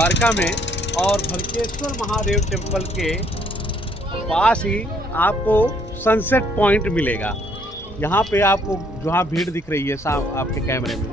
द्वारका में और भड़केश्वर महादेव टेम्पल के पास ही आपको सनसेट पॉइंट मिलेगा। यहाँ पे आपको जहाँ भीड़ दिख रही है आपके कैमरे में,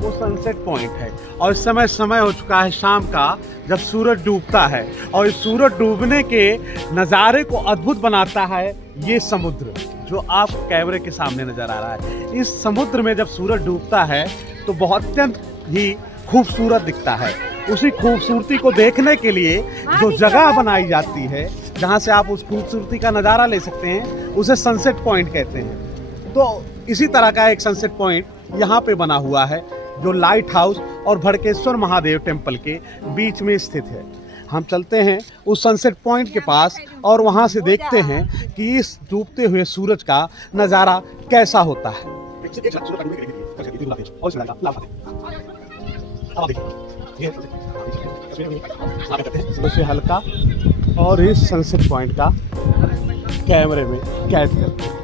वो सनसेट पॉइंट है। और इस समय हो चुका है शाम का, जब सूरज डूबता है। और इस सूरज डूबने के नज़ारे को अद्भुत बनाता है ये समुद्र जो आप कैमरे के सामने नज़र आ रहा है। इस समुद्र में जब सूरज डूबता है तो बहुत अत्यंत ही खूबसूरत दिखता है। उसी खूबसूरती को देखने के लिए जो जगह बनाई जाती है, जहाँ से आप उस खूबसूरती का नज़ारा ले सकते हैं, उसे सनसेट पॉइंट कहते हैं। तो इसी तरह का एक सनसेट पॉइंट यहाँ पे बना हुआ है, जो लाइट हाउस और भड़केश्वर महादेव टेम्पल के बीच में स्थित है। हम चलते हैं उस सनसेट पॉइंट के पास और वहाँ से देखते हैं कि इस डूबते हुए सूरज का नज़ारा कैसा होता है। उसे हल्का और इस सनसेट पॉइंट का कैमरे में कैद करते हैं।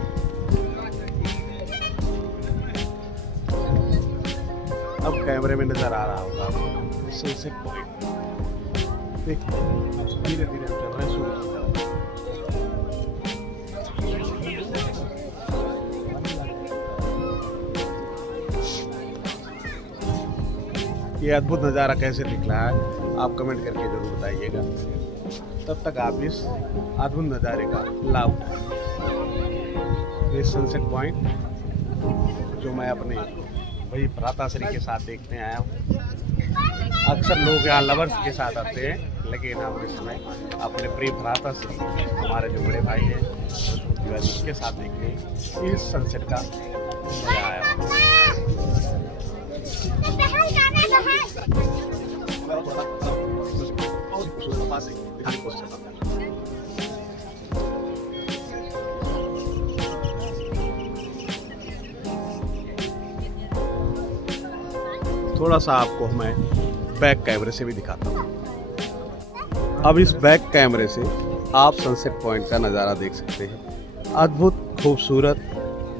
अब कैमरे में नजर आ रहा होगा आपको सनसेट पॉइंट। देखिए धीरे धीरे चल रहे हैं सूरज की तरफ। ये अद्भुत नज़ारा कैसे दिख रहा है आप कमेंट करके जरूर बताइएगा। तब तक आप इस अद्भुत नज़ारे का लाभ उठाएं। ये सनसेट पॉइंट जो मैं अपने भाई भ्राताश्री के साथ देखने आया हूँ। अक्सर लोग यहाँ लवर्स के साथ आते हैं, लेकिन हम इस समय अपने प्रिय भ्राताश्री हमारे जो बड़े भाई हैं उनके साथ देखने इस सनसेट का मजा आया। थोड़ा सा आपको मैं बैक कैमरे से भी दिखाता हूँ। अब इस बैक कैमरे से आप सनसेट पॉइंट का नज़ारा देख सकते हैं। अद्भुत, खूबसूरत,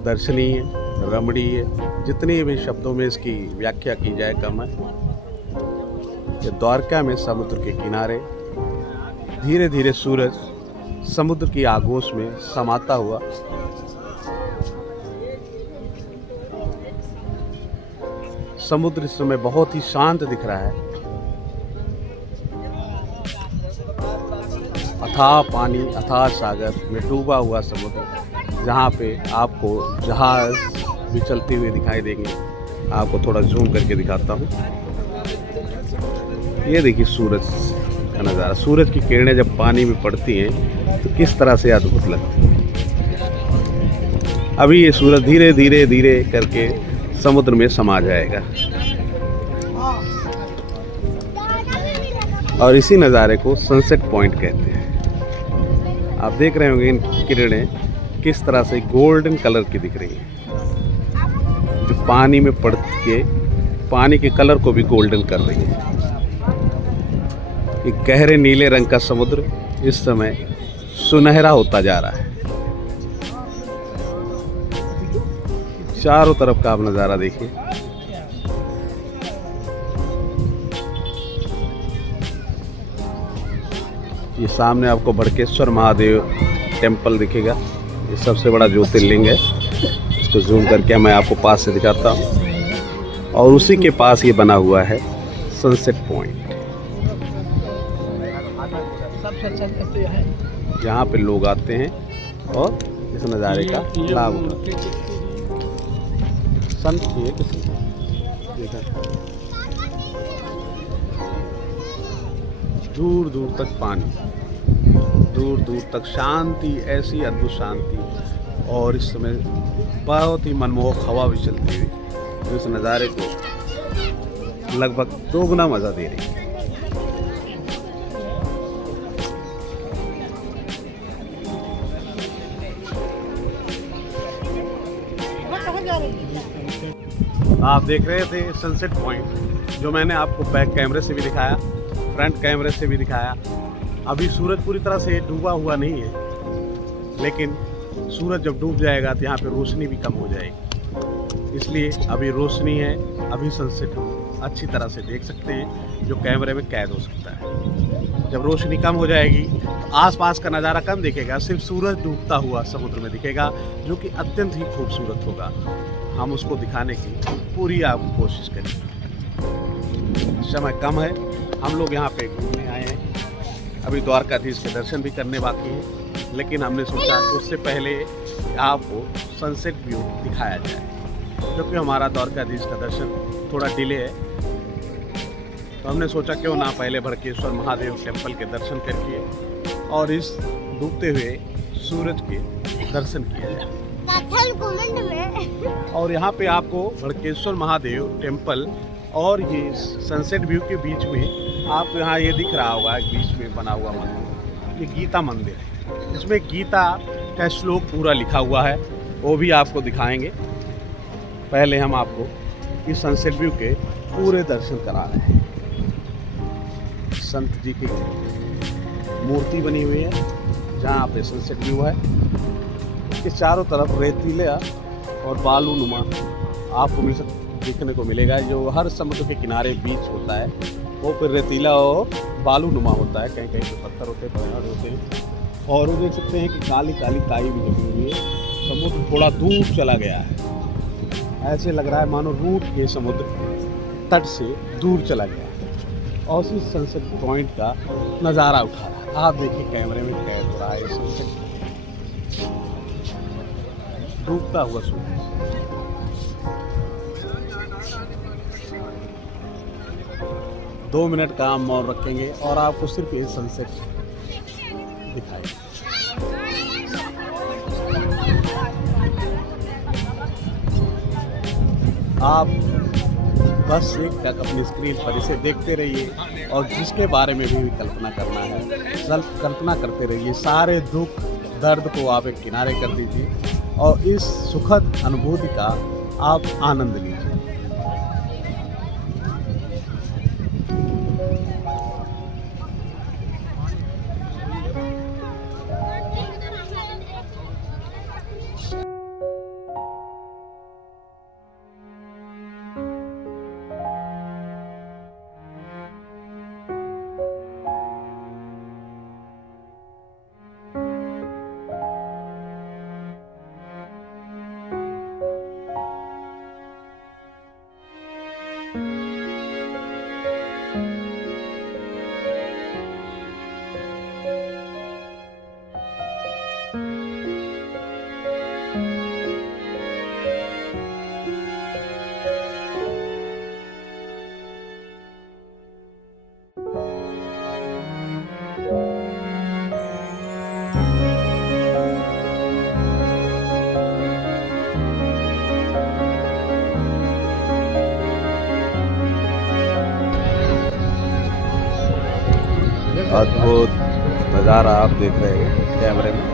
दर्शनीय, रमणीय, जितने भी शब्दों में इसकी व्याख्या की जाए कम है। ये द्वारका में समुद्र के किनारे धीरे धीरे सूरज समुद्र की आगोश में समाता हुआ समुद्र इस समय बहुत ही शांत दिख रहा है। अथाह पानी, अथाह सागर में डूबा हुआ समुद्र, जहाँ पे आपको जहाज भी चलते हुए दिखाई देंगे। आपको थोड़ा जूम करके दिखाता हूँ। ये देखिए सूरज का नज़ारा। सूरज की किरणें जब पानी में पड़ती हैं तो किस तरह से अद्भुत लगती है। अभी ये सूरज धीरे धीरे धीरे करके समुद्र में समा जाएगा और इसी नज़ारे को सनसेट पॉइंट कहते हैं। आप देख रहे होंगे इन किरणें किस तरह से गोल्डन कलर की दिख रही हैं, जो पानी में पड़ के पानी के कलर को भी गोल्डन कर रही है। एक गहरे नीले रंग का समुद्र इस समय सुनहरा होता जा रहा है। चारों तरफ का आप नज़ारा देखिए। ये सामने आपको भड़केश्वर महादेव टेम्पल दिखेगा। ये सबसे बड़ा ज्योतिर्लिंग है। इसको जूम करके मैं आपको पास से दिखाता हूँ। और उसी के पास ये बना हुआ है सनसेट पॉइंट, जहाँ पे लोग आते हैं और इस नज़ारे का लाभ उठाते हैं। देखा दूर दूर तक पानी, दूर दूर तक शांति, ऐसी अद्भुत शांति। और इस समय बहुत ही मनमोहक हवा भी चलती हुई इस नज़ारे को लगभग दोगुना मज़ा दे रही है। आप देख रहे थे सनसेट पॉइंट, जो मैंने आपको बैक कैमरे से भी दिखाया, फ्रंट कैमरे से भी दिखाया। अभी सूरज पूरी तरह से डूबा हुआ नहीं है, लेकिन सूरज जब डूब जाएगा तो यहाँ पे रोशनी भी कम हो जाएगी, इसलिए अभी रोशनी है, अभी सनसेट अच्छी तरह से देख सकते हैं, जो कैमरे में कैद हो सकता है। जब रोशनी कम हो जाएगी तो आसपास का नज़ारा कम दिखेगा, सिर्फ सूरज डूबता हुआ समुद्र में दिखेगा, जो कि अत्यंत ही खूबसूरत होगा। हम उसको दिखाने की पूरी आप कोशिश करें। समय कम है, हम लोग यहाँ पे घूमने आए हैं। अभी द्वारकाधीश के दर्शन भी करने बाकी हैं, लेकिन हमने सोचा कि उससे पहले आपको सनसेट व्यू दिखाया जाए, क्योंकि हमारा द्वारकाधीश का दर्शन थोड़ा डिले है। तो हमने सोचा क्यों ना पहले भड़केश्वर महादेव टेम्पल के दर्शन करके और इस डूबते हुए सूरज के दर्शन किया जाए। और यहाँ पे आपको भड़केश्वर महादेव टेम्पल और ये सनसेट व्यू के बीच में आपको यहाँ ये दिख रहा होगा, बीच में बना हुआ मंदिर, ये गीता मंदिर है। इसमें गीता का श्लोक पूरा लिखा हुआ है, वो भी आपको दिखाएंगे। पहले हम आपको इस सनसेट व्यू के पूरे दर्शन करा रहे हैं। संत जी की मूर्ति बनी हुई है जहाँ पे सनसेट व्यू है। इसके चारों तरफ रेतीला और बालू नुमा आपको देखने को मिलेगा। जो हर समुद्र के किनारे बीच होता है वो फिर रेतीला और बालू नुमा होता है, कहीं कहीं पे पत्थर होते हैं, पहाड़ होते हैं। और वो देख सकते हैं कि काली काली काई भी जमी हुई है। समुद्र थोड़ा दूर चला गया है, ऐसे लग रहा है मानो रूट के समुद्र तट से दूर चला गया है। और इस सनसेट पॉइंट का नज़ारा उठा रहा है। आप देखिए कैमरे में कैद हो रहा है सनसेट, डूबता हुआ सूरज। दो मिनट का हम मौन रखेंगे और आपको सिर्फ ये सनसेट दिखाएंगे। आप बस एक तक अपनी स्क्रीन पर इसे देखते रहिए और जिसके बारे में भी कल्पना करना है कल्पना करते रहिए। सारे दुख दर्द को आप एक किनारे कर दीजिए और इस सुखद अनुभूति का आप आनंद लीजिए। अद्भुत नज़ारा आप देख रहे हैं कैमरे में।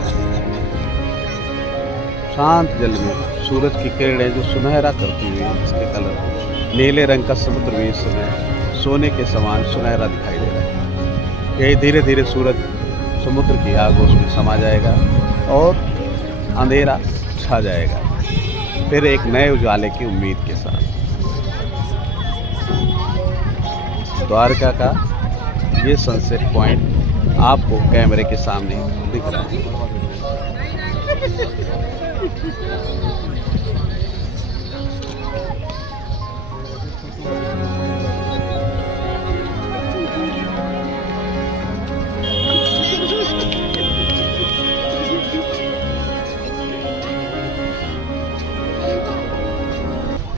शांत जल में सूरज की किरणें जो सुनहरा करती हुई इसके कलर, नीले रंग का समुद्र भी इस समय सोने के समान सुनहरा दिखाई दे रहा है। यही धीरे धीरे सूरज समुद्र की आगोश में समा जाएगा और अंधेरा छा जाएगा, फिर एक नए उजाले की उम्मीद के साथ। द्वारका का ये सनसेट पॉइंट आपको कैमरे के सामने दिख रहा है।